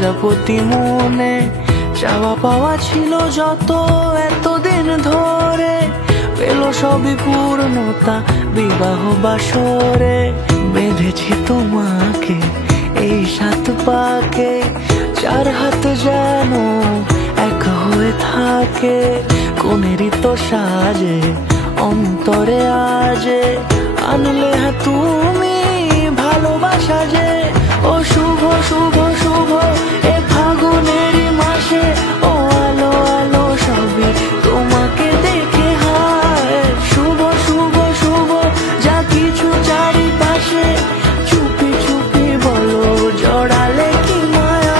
প্রজাপতি মনে চাওয়া পাওয়া ছিল যত এতদিন ধরে, পেল সবই পূর্ণতা বিবাহ বাসরে। বেঁধেছি তোমাকে এই 7 পাকে, 4 হাত যেন এক হয়ে থাকে। কোনেরই তো সাজে অন্তরে আজে, আনলে হ্যাঁ তুমি ভালোবাসা যে। ও শুভ শুভ শুভ এ ফাগুনেরই মাসে, ও আলো আলো সবই তোমাকে দেখে হয়। শুভ শুভ শুভ যা কিছু চারিপাশে, চুপি চুপি বলো জড়ালে কি মায়া।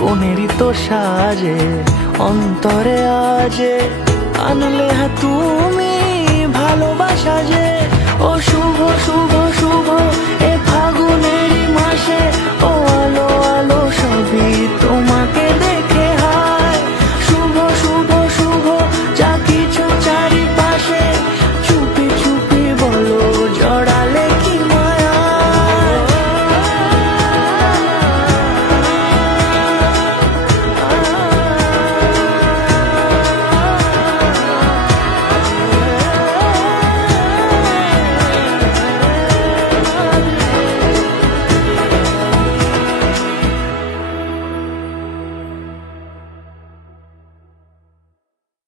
কোনেরই তো সাজে অন্তরে আজে, আনলে হ্যাঁ তুমি ভালোবাসা যে। ও শুভ শুভ শুভ এ ফাগুনেরই মাসে, ও আলো